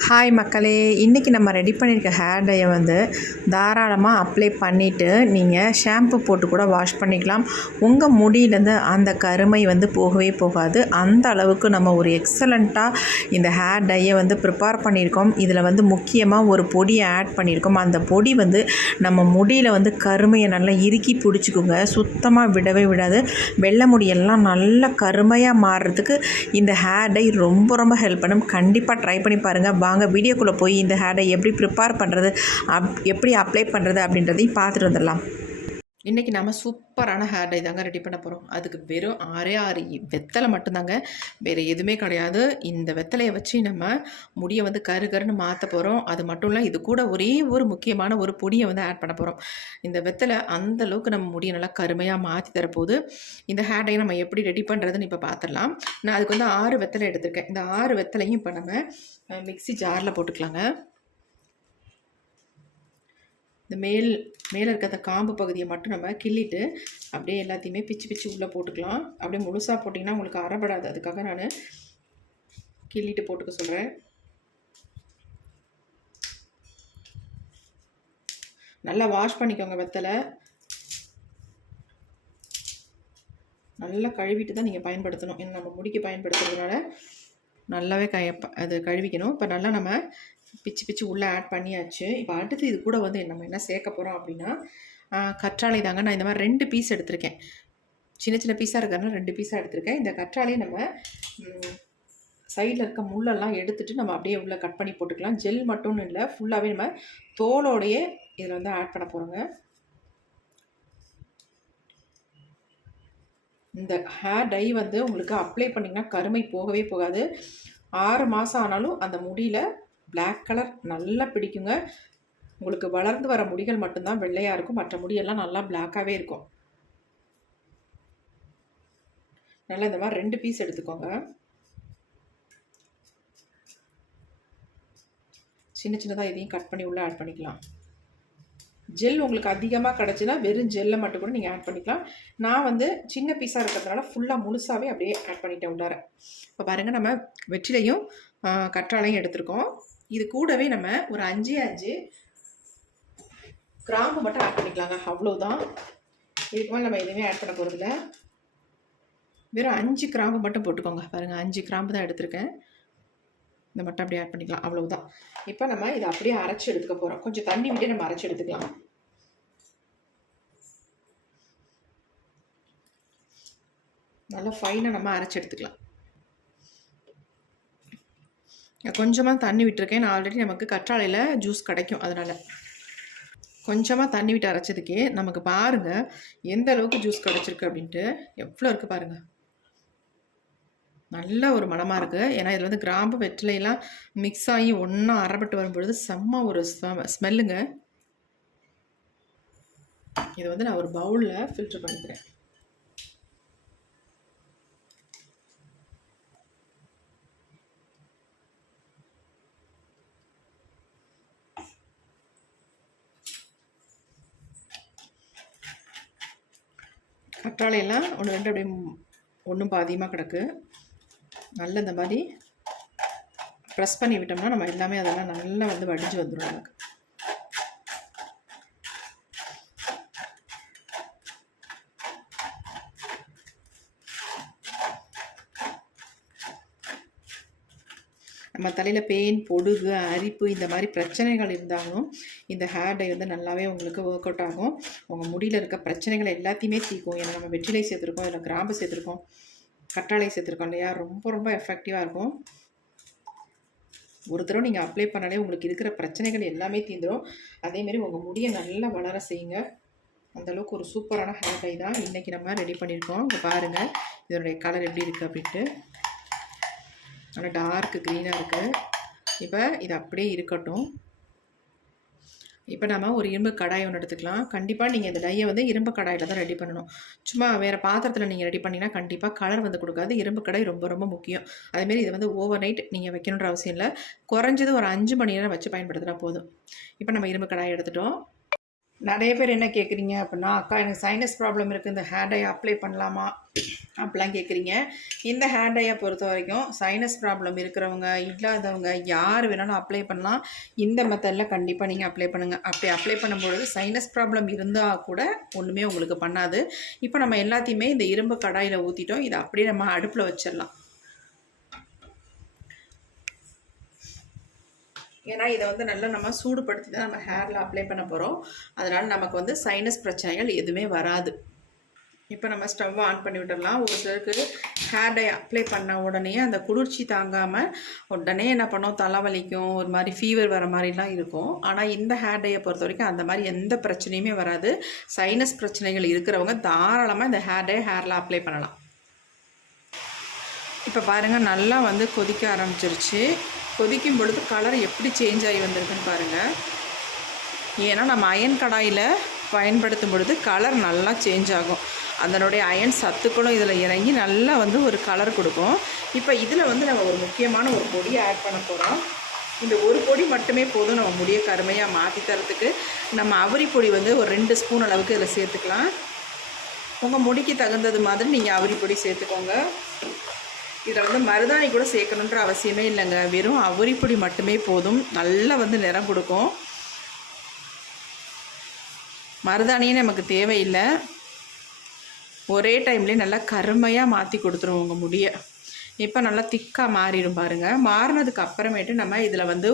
Hi மக்களே, இன்றைக்கி நம்ம ரெடி பண்ணியிருக்க ஹேர் டையை தாராளமாக அப்ளை பண்ணிவிட்டு நீங்கள் ஷாம்பு போட்டு கூட வாஷ் பண்ணிக்கலாம். உங்கள் முடியிலேருந்து அந்த கருமை போகவே போகாது. அந்த அளவுக்கு நம்ம ஒரு எக்ஸலண்ட்டாக இந்த ஹேர் டையை ப்ரிப்பேர் பண்ணியிருக்கோம். இதில் முக்கியமாக ஒரு பொடியை ஆட் பண்ணியிருக்கோம். அந்த பொடி நம்ம முடியில் கருமையை நல்லா இறுக்கி பிடிச்சிக்குங்க. சுத்தமாக விடவே விடாது. வெள்ளை முடியெல்லாம் நல்லா கருமையாக மாறுறதுக்கு இந்த ஹேர் டை ரொம்ப ரொம்ப ஹெல்ப் பண்ணும். கண்டிப்பாக ட்ரை பண்ணி பாருங்கள். வாங்க வீடியோக்குள்ளே போய் இந்த ஹேரை எப்படி ப்ரிப்பேர் பண்ணுறது, எப்படி அப்ளை பண்ணுறது அப்படின்றதையும் பார்த்துட்டு வந்துடலாம். இன்றைக்கி நம்ம சூப்பரான ஹேர் டை தாங்க ரெடி பண்ண போகிறோம். அதுக்கு வெறும் 6 வெத்தலை மட்டும்தாங்க, வேறு எதுவுமே கிடையாது. இந்த வெத்தலையை வச்சு நம்ம முடியை கருன்னு மாற்ற போகிறோம். அது மட்டும் இல்லை, இது கூட ஒரே ஒரு முக்கியமான ஒரு பொடியை ஆட் பண்ண போகிறோம். இந்த வெத்தலை அந்தளவுக்கு நம்ம முடியை நல்லா கருமையாக மாற்றி தரப்போகுது. இந்த ஹேர் டை நம்ம எப்படி ரெடி பண்ணுறதுன்னு இப்போ பார்த்துடலாம். நான் அதுக்கு 6 வெத்தலை எடுத்திருக்கேன். இந்த 6 வெத்தலையும் இப்போ நம்ம மிக்ஸி ஜாரில் போட்டுக்கலாங்க. இந்த மேலே இருக்க அந்த காம்பு பகுதியை மட்டும் நம்ம கிள்ளிட்டு அப்படியே எல்லாத்தையுமே பிச்சு உள்ளே போட்டுக்கலாம். அப்படியே முழுசாக போட்டிங்கன்னா உங்களுக்கு அரைப்படாது. அதுக்காக நான் கிள்ளிட்டு போட்டுக்க சொல்கிறேன். நல்லா வாஷ் பண்ணிக்கோங்க. வெத்தலை நல்லா கழுவிட்டு தான் நீங்கள் பயன்படுத்தணும். ஏன்னா நம்ம முடிக்கு பயன்படுத்துறதுனால நல்லாவே அது கழுவிக்கணும். இப்போ நல்லா நம்ம பிச்சு உள்ளே ஆட் பண்ணியாச்சு. இப்போ அடுத்து இது கூட நம்ம என்ன சேர்க்க போகிறோம் அப்படின்னா கற்றாழை தாங்க. நான் இந்த மாதிரி 2 பீஸ் எடுத்திருக்கேன். சின்ன பீஸாக இருக்கிறதுனால 2 பீஸாக எடுத்திருக்கேன். இந்த கற்றாழையை நம்ம சைடில் இருக்க முள்ளெல்லாம் எடுத்துகிட்டு நம்ம அப்படியே உள்ளே கட் பண்ணி போட்டுக்கலாம். ஜெல் மட்டும்னு இல்லை, ஃபுல்லாகவே நம்ம தோலோடையே இதில் ஆட் பண்ண போகிறோங்க. இந்த ஹேர் டை உங்களுக்கு அப்ளை பண்ணிங்கன்னா கருமை போகவே போகாது. 6 மாதம் ஆனாலும் அந்த முடியில் பிளாக் கலர் நல்லா பிடிக்குங்க. உங்களுக்கு வளர்ந்து வர முடிகள் மட்டும்தான் வெள்ளையாக இருக்கும். மற்ற முடியெல்லாம் நல்லா பிளாக்காகவே இருக்கும். நல்லா இந்த மாதிரி 2 பீஸ் எடுத்துக்கோங்க. சின்னதாக இதையும் கட் பண்ணி உள்ளே ஆட் பண்ணிக்கலாம். ஜெல் உங்களுக்கு அதிகமாக கிடச்சின்னா வெறும் ஜெல்லை மட்டும் கூட நீங்கள் ஆட் பண்ணிக்கலாம். நான் சின்ன பீஸாக இருக்கிறதுனால ஃபுல்லாக முழுசாகவே அப்படியே ஆட் பண்ணிட்டேன் உள்ளார. இப்போ பாருங்கள், நம்ம வெற்றிலையும் கற்றாழையும் எடுத்துருக்கோம். இது கூடவே நம்ம ஒரு 5 கிராம்பு மட்டும் ஆட் பண்ணிக்கலாங்க. அவ்வளோதான். இதுக்கு மேலே நம்ம எதுவுமே ஆட் பண்ண போகிறதில்ல. வெறும் 5 கிராம்பு மட்டும் போட்டுக்கோங்க. பாருங்கள், 5 கிராம்பு தான் எடுத்திருக்கேன். இந்த மட்டும் அப்படியே ஆட் பண்ணிக்கலாம். அவ்வளவுதான். இப்போ நம்ம இதை அப்படியே அரைச்சி எடுத்துக்க போகிறோம். கொஞ்சம் தண்ணி விட்டு நம்ம அரைச்சி எடுத்துக்கலாம். நல்லா ஃபைனாக நம்ம அரைச்சி எடுத்துக்கலாம். கொஞ்சமாக தண்ணி விட்டுருக்கேன். நான் ஆல்ரெடி நமக்கு கற்றாழையில் ஜூஸ் கிடைக்கும், அதனால் கொஞ்சமாக தண்ணி விட்டு அரைச்சதுக்கே நமக்கு பாருங்கள் எந்த அளவுக்கு ஜூஸ் கிடச்சிருக்கு அப்படின்ட்டு. எவ்வளோ இருக்குது பாருங்கள். நல்ல ஒரு மணமாக இருக்குது. ஏன்னா இதில் கிராம்பு வெற்றிலையெல்லாம் மிக்ஸ் ஆகி ஒன்றா அரைப்பட்டு வரும்பொழுது செம்ம ஒரு ஸ்மெல்லுங்க. இதை நான் ஒரு பவுலில் ஃபில்டர் பண்ணிக்கிறேன். கற்றாழையெல்லாம் 1 2 அப்படியே ஒன்றும் பாதியமாக கிடக்கு. நல்ல இந்த மாதிரி ப்ரெஸ் பண்ணி விட்டோம்னா நம்ம எல்லாமே அதெல்லாம் நல்லா வடிஞ்சு வந்துடும் நமக்கு. நம்ம தலையில் பேன், பொடுகு, அரிப்பு இந்த மாதிரி பிரச்சனைகள் இருந்தாலும் இந்த ஹேர் டை நல்லாவே உங்களுக்கு ஒர்க் அவுட் ஆகும். உங்கள் முடியில் இருக்க பிரச்சனைகள் எல்லாத்தையுமே தீர்க்கும். ஏன்னா நம்ம வெற்றிலை சேர்த்துருக்கோம், இதில் கிராம்பு சேர்த்துருக்கோம், கற்றாழை சேர்த்துருக்கோம் இல்லையா. ரொம்ப ரொம்ப எஃபெக்டிவாக இருக்கும். ஒரு தடவை நீங்கள் அப்ளை பண்ணாலே உங்களுக்கு இருக்கிற பிரச்சனைகள் எல்லாமே தீர்ந்துடும். அதேமாரி உங்கள் முடியை நல்லா வளர செய்யுங்க. அந்தளவுக்கு ஒரு சூப்பரான ஹேர் டை தான் இன்றைக்கி நம்ம ரெடி பண்ணியிருக்கோம். இங்கே பாருங்கள் இதனுடைய கலர் எப்படி இருக்குது அப்படின்ட்டு. ஆனால் டார்க் க்ரீனாக இருக்குது. இப்போ இது அப்படியே இருக்கட்டும். இப்போ நம்ம ஒரு இரும்பு கடாய் ஒன்று எடுத்துக்கலாம். கண்டிப்பாக நீங்கள் இந்த டையை இரும்பு கடாயில் தான் ரெடி பண்ணணும். சும்மா வேறு பாத்திரத்தில் நீங்கள் ரெடி பண்ணிங்கன்னா கண்டிப்பாக கலர் கொடுக்காது. இரும்பு கடாய் ரொம்ப ரொம்ப முக்கியம். அதேமாரி இதை ஓவர் நைட் நீங்கள் வைக்கணுன்ற அவசியம் இல்லை. குறைஞ்சது ஒரு 5 மணி நேரம் வச்சு பயன்படுத்தினா போதும். இப்போ நம்ம இரும்பு கடாய் எடுத்துட்டோம். நிறைய பேர் என்ன கேட்குறீங்க அப்படின்னா, அக்கா எனக்கு சைனஸ் ப்ராப்ளம் இருக்குது, இந்த ஹேர் டை அப்ளை பண்ணலாமா அப்படிலாம் கேட்குறீங்க. இந்த ஹேர் டையை பொறுத்த வரைக்கும் சைனஸ் ப்ராப்ளம் இருக்கிறவங்க, இல்லாதவங்க யார் வேணாலும் அப்ளை பண்ணலாம். இந்த மெத்தடில் கண்டிப்பாக நீங்கள் அப்ளை பண்ணுங்கள். அப்படி அப்ளை பண்ணும்பொழுது சைனஸ் ப்ராப்ளம் இருந்தால் கூட ஒன்றுமே உங்களுக்கு பண்ணாது. இப்போ நம்ம எல்லாத்தையுமே இந்த இரும்பு கடாயில் ஊற்றிட்டோம். இதை அப்படியே நம்ம அடுப்பில் வச்சிடலாம். ஏன்னா இதை வந்து நல்லா நம்ம சூடுபடுத்தி தான் நம்ம ஹேரில் அப்ளை பண்ண போகிறோம். அதனால் நமக்கு வந்து சைனஸ் பிரச்சனைகள் எதுவுமே வராது. இப்போ நம்ம ஸ்டவ்வை ஆன் பண்ணி விட்டுடலாம். ஒரு சிலருக்கு ஹேர் டை அப்ளை பண்ண உடனே அந்த குளிர்ச்சி தாங்காமல் உடனே என்ன பண்ணோம், தலைவலிக்கும், ஒரு மாதிரி ஃபீவர் வர மாதிரிலாம் இருக்கும். ஆனால் இந்த ஹேர் டையை பொறுத்த வரைக்கும் அந்த மாதிரி எந்த பிரச்சனையுமே வராது. சைனஸ் பிரச்சனைகள் இருக்கிறவங்க தாராளமாக இந்த ஹேர் டை ஹேரில் அப்ளை பண்ணலாம். இப்போ பாருங்கள், நல்லா வந்து கொதிக்க ஆரம்பிச்சிருச்சு. கொதிக்கும் பொழுது கலர் எப்படி சேஞ்ச் ஆகி வந்திருக்குன்னு பாருங்கள். ஏன்னா நம்ம அயன் கடாயில் பயன்படுத்தும் பொழுது கலர் நல்லா சேஞ்ச் ஆகும். அதனுடைய அயன் சத்துக்களும் இதில் இறங்கி நல்லா வந்து ஒரு கலர் கொடுக்கும். இப்போ இதில் வந்து நம்ம ஒரு முக்கியமான ஒரு பொடியை ஆட் பண்ண போகிறோம். இந்த ஒரு பொடி மட்டுமே போதும் நம்ம முடியை கருமையாக மாற்றி தரத்துக்கு. நம்ம அவுரி பொடி வந்து ஒரு 2 ஸ்பூன் அளவுக்கு இதில் சேர்த்துக்கலாம். உங்கள் முடிக்கு தகுந்தது மாதிரி நீங்கள் அவுரி பொடி சேர்த்துக்கோங்க. இதில் வந்து மருதாணி கூட சேர்க்கணுன்ற அவசியமே இல்லைங்க. வெறும் அவுரி பொடி மட்டுமே போதும், நல்லா வந்து நிறம் கொடுக்கும். மருதாணியே நமக்கு தேவையில்லை. ஒரே டைம்லேயே நல்லா கருமையாக மாற்றி கொடுத்துரும் உங்கள் முடியை. இப்போ நல்லா திக்காக மாறிடும் பாருங்கள். மாறினதுக்கு அப்புறமேட்டு நம்ம இதில் வந்து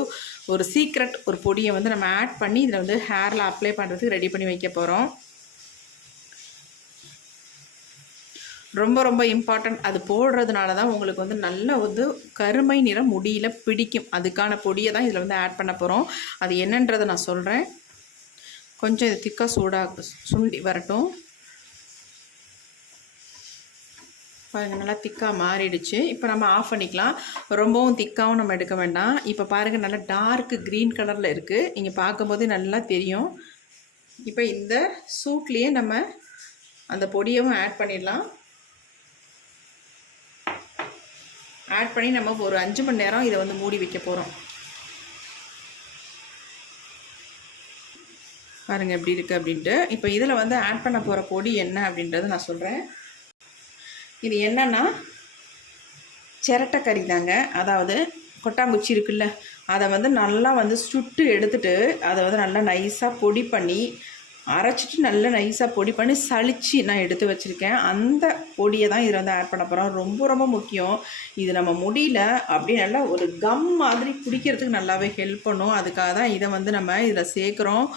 ஒரு சீக்ரெட் ஒரு பொடியை வந்து நம்ம ஆட் பண்ணி இதில் வந்து ஹேரில் அப்ளை பண்ணுறதுக்கு ரெடி பண்ணி வைக்க போகிறோம். ரொம்ப ரொம்ப இம்பார்ட்டன்ட். அது போடுறதுனால தான் உங்களுக்கு வந்து நல்ல வந்து கருமை நிறம் முடியில் பிடிக்கும். அதுக்கான பொடியை தான் இதில் வந்து ஆட் பண்ண போகிறோம். அது என்னன்றதை நான் சொல்கிறேன். கொஞ்சம் இது திக்காக சுண்டி வரட்டும். பாருங்கள், நல்லா திக்காக மாறிடுச்சு. இப்போ நம்ம ஆஃப் பண்ணிக்கலாம். ரொம்பவும் திக்காகவும் நம்ம எடுக்க வேண்டாம். இப்போ பாருங்கள், நல்லா டார்க் க்ரீன் கலரில் இருக்குது. இங்கே பார்க்கும்போது நல்லா தெரியும். இப்போ இந்த சூட்லேயே நம்ம அந்த பொடியவும் ஆட் பண்ணிடலாம். ஆட் பண்ணி நம்ம ஒரு 5 மணி நேரம் இதை வந்து மூடி வைக்க போகிறோம். பாருங்கள் எப்படி இருக்குது அப்படின்ட்டு. இப்போ இதில் வந்து ஆட் பண்ண போகிற பொடி என்ன அப்படின்றத நான் சொல்கிறேன். இது என்னன்னா சிரட்டைக்கறி தாங்க. அதாவது கொட்டாங்குச்சி இருக்குல்ல, அதை வந்து நல்லா வந்து சுட்டு எடுத்துட்டு அதை வந்து நல்லா நைஸாக பொடி பண்ணி அரைச்சிட்டு நல்லா நைஸாக பொடி பண்ணி சளிச்சு நான் எடுத்து வச்சுருக்கேன். அந்த பொடியை தான் இதில் வந்து ஆட் பண்ண போகிறோம். ரொம்ப ரொம்ப முக்கியம். இது நம்ம முடியல அப்படி நல்லா ஒரு கம் மாதிரி பிடிக்கிறதுக்கு நல்லாவே ஹெல்ப் பண்ணும். அதுக்காக தான் இதை வந்து நம்ம இதில் சேர்க்குறோம்.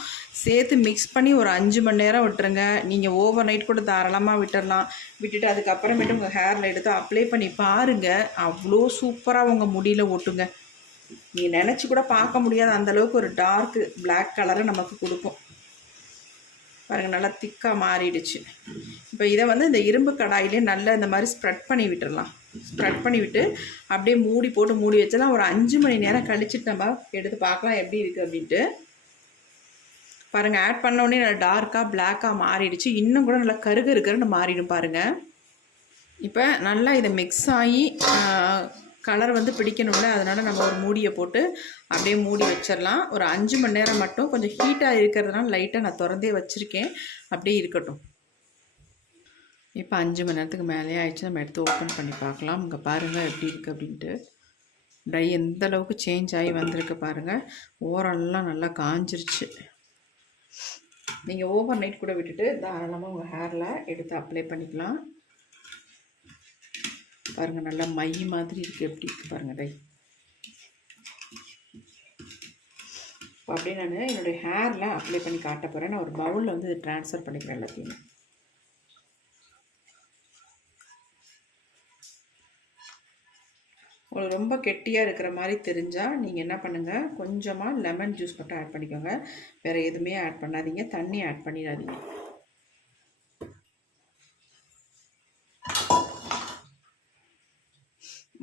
சேர்த்து மிக்ஸ் பண்ணி ஒரு 5 மணி நேரம் விட்டுருங்க. நீங்கள் ஓவர் நைட் கூட தாராளமாக விட்டுடலாம். விட்டுட்டு அதுக்கப்புறமேட்டு உங்கள் ஹேரில் எடுத்து அப்ளை பண்ணி பாருங்கள். அவ்வளோ சூப்பராக உங்கள் முடியில் ஒட்டுங்க. நீங்கள் நினச்சி கூட பார்க்க முடியாத அந்தளவுக்கு ஒரு டார்க் பிளாக் கலரை நமக்கு கொடுக்கும். பாருங்கள், நல்லா திக்காக மாறிடுச்சு. இப்போ இதை வந்து இந்த இரும்பு கடாயிலே நல்லா இந்த மாதிரி ஸ்ப்ரெட் பண்ணி விட்டுடலாம். ஸ்ப்ரெட் பண்ணி விட்டு அப்படியே மூடி போட்டு மூடி வச்சலாம். ஒரு 5 மணி நேரம் கழிச்சுட்டு நம்ம எடுத்து பார்க்கலாம் எப்படி இருக்குது அப்படின்ட்டு. பாருங்கள், ஆட் பண்ணோடனே நல்லா டார்க்காக பிளாக்காக மாறிடுச்சு. இன்னும் கூட நல்லா கருகருன்னு மாறிடும் பாருங்கள். இப்போ நல்லா இதை மிக்ஸ் ஆகி கலர் வந்து பிடிக்கணும்ல, அதனால் நம்ம ஒரு மூடியை போட்டு அப்படியே மூடி வச்சிடலாம். ஒரு 5 மணி நேரம் மட்டும். கொஞ்சம் ஹீட்டாக இருக்கிறதுனால லைட்டாக நான் திறந்தே வச்சுருக்கேன். அப்படியே இருக்கட்டும். இப்போ 5 மணி நேரத்துக்கு மேலே ஆயிடுச்சு. நம்ம எடுத்து ஓப்பன் பண்ணி பார்க்கலாம். இங்கே பாருங்கள் எப்படி இருக்குது அப்படின்ட்டு. டை எந்த அளவுக்கு சேஞ்ச் ஆகி வந்திருக்கு பாருங்கள். ஓரெல்லாம் நல்லா காஞ்சிருச்சு. நீங்கள் ஓவர் நைட் கூட விட்டுட்டு தாராளமாக உங்கள் ஹேரில் எடுத்து அப்ளை பண்ணிக்கலாம். பாருங்கள், நல்லா மை மாதிரி இருக்குது. எப்படி இருக்குது பாருங்கள் டை. இப்போ அப்படியே நான் என்னுடைய ஹேரில் அப்ளை பண்ணி காட்ட போகிறேன். நான் ஒரு பவுலில் வந்து இது ட்ரான்ஸ்ஃபர் பண்ணிக்கிறேன் எல்லாத்தையும். உங்களுக்கு ரொம்ப கெட்டியாக இருக்கிற மாதிரி தெரிஞ்சால் நீங்கள் என்ன பண்ணுங்கள், கொஞ்சமாக லெமன் ஜூஸ் மட்டும் ஆட் பண்ணிக்கோங்க. வேறு எதுவுமே ஆட் பண்ணாதீங்க. தண்ணி ஆட் பண்ணிடாதீங்க.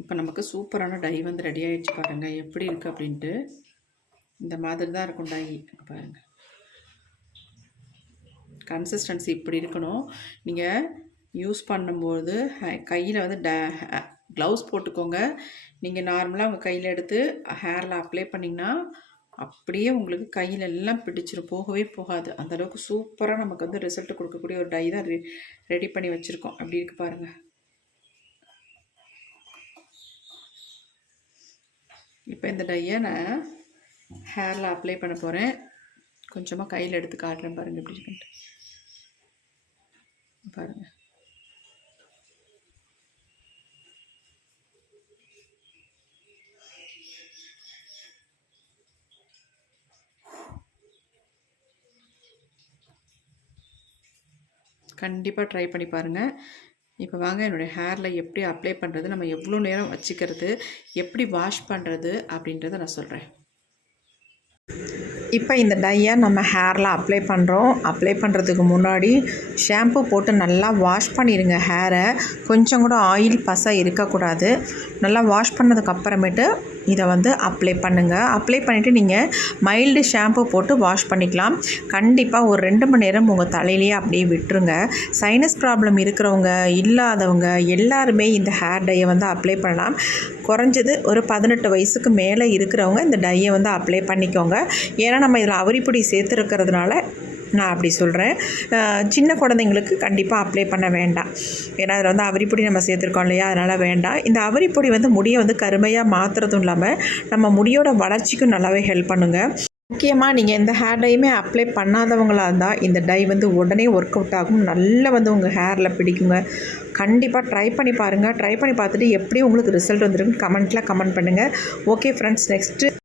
இப்போ நமக்கு சூப்பரான டை வந்து ரெடி ஆகிடுச்சு பாருங்கள். எப்படி இருக்குது அப்படின்ட்டு. இந்த மாதிரி தான் இருக்கும் டை. பாருங்கள், கன்சிஸ்டன்சி இப்படி இருக்கணும். நீங்கள் யூஸ் பண்ணும்போது கையில் வந்து க்ளவுஸ் போட்டுக்கோங்க. நீங்கள் நார்மலாக உங்கள் கையில் எடுத்து ஹேரில் அப்ளை பண்ணிங்கன்னா அப்படியே உங்களுக்கு கையில் எல்லாம் பிடிச்சிரும், போகவே போகாது. அந்தளவுக்கு சூப்பராக நமக்கு வந்து ரிசல்ட் கொடுக்கக்கூடிய ஒரு டை தான் ரெடி பண்ணி வச்சுருக்கோம். அப்படி இருக்கு பாருங்கள். இப்போ இந்த டையை நான் ஹேரில் அப்ளை பண்ண போகிறேன். கொஞ்சமாக கையில் எடுத்து காட்டுறேன் பாருங்கள் எப்படி இருக்குன்ட்டு. பாருங்கள். கண்டிப்பாக ட்ரை பண்ணி பாருங்கள். இப்போ வாங்க என்னுடைய ஹேரில் எப்படி அப்ளை பண்ணுறது, நம்ம எவ்வளோ நேரம் வச்சுக்கிறது, எப்படி வாஷ் பண்ணுறது அப்படின்றத நான் சொல்கிறேன். இப்போ இந்த டையை நம்ம ஹேரில் அப்ளை பண்ணுறோம். அப்ளை பண்ணுறதுக்கு முன்னாடி ஷாம்பு போட்டு நல்லா வாஷ் பண்ணிடுங்க ஹேரை. கொஞ்சம் கூட ஆயில் பசை இருக்கக்கூடாது. நல்லா வாஷ் பண்ணதுக்கப்புறமேட்டு இதை வந்து அப்ளை பண்ணுங்கள். அப்ளை பண்ணிவிட்டு நீங்கள் மைல்டு ஷாம்பு போட்டு வாஷ் பண்ணிக்கலாம். கண்டிப்பாக ஒரு 2 மணி நேரம் உங்கள் தலையிலேயே அப்படியே விட்டுருங்க. சைனஸ் ப்ராப்ளம் இருக்கிறவங்க, இல்லாதவங்க எல்லாருமே இந்த ஹேர் டையை வந்து அப்ளை பண்ணலாம். குறைஞ்சது ஒரு 18 வயசுக்கு மேலே இருக்கிறவங்க இந்த டையை வந்து அப்ளை பண்ணிக்கோங்க. ஏன்னா நம்ம இதில் அவரிப்பொடி சேர்த்துருக்கிறதுனால நான் அப்படி சொல்கிறேன். சின்ன குழந்தைங்களுக்கு கண்டிப்பாக அப்ளை பண்ண வேண்டாம். ஏன்னா அதில் வந்து அவரிப்பொடி நம்ம சேர்த்துருக்கோம் இல்லையா, அதனால் வேண்டாம். இந்த அவரிப்பொடி வந்து முடியை வந்து கருமையாக மாற்றுறதும் இல்லாமல் நம்ம முடியோட வளர்ச்சிக்கும் நல்லாவே ஹெல்ப் பண்ணுங்க. முக்கியமாக நீங்கள் எந்த ஹேர் டையுமே அப்ளை பண்ணாதவங்களாக இருந்தால் இந்த டை வந்து உடனே ஒர்க் அவுட் ஆகும். நல்லா வந்து உங்கள் ஹேரில் பிடிக்குங்க. கண்டிப்பாக ட்ரை பண்ணி பாருங்கள். ட்ரை பண்ணி பார்த்துட்டு எப்படி உங்களுக்கு ரிசல்ட் வந்துருக்குன்னு கமெண்ட்டில் கமெண்ட் பண்ணுங்கள். Okay friends, next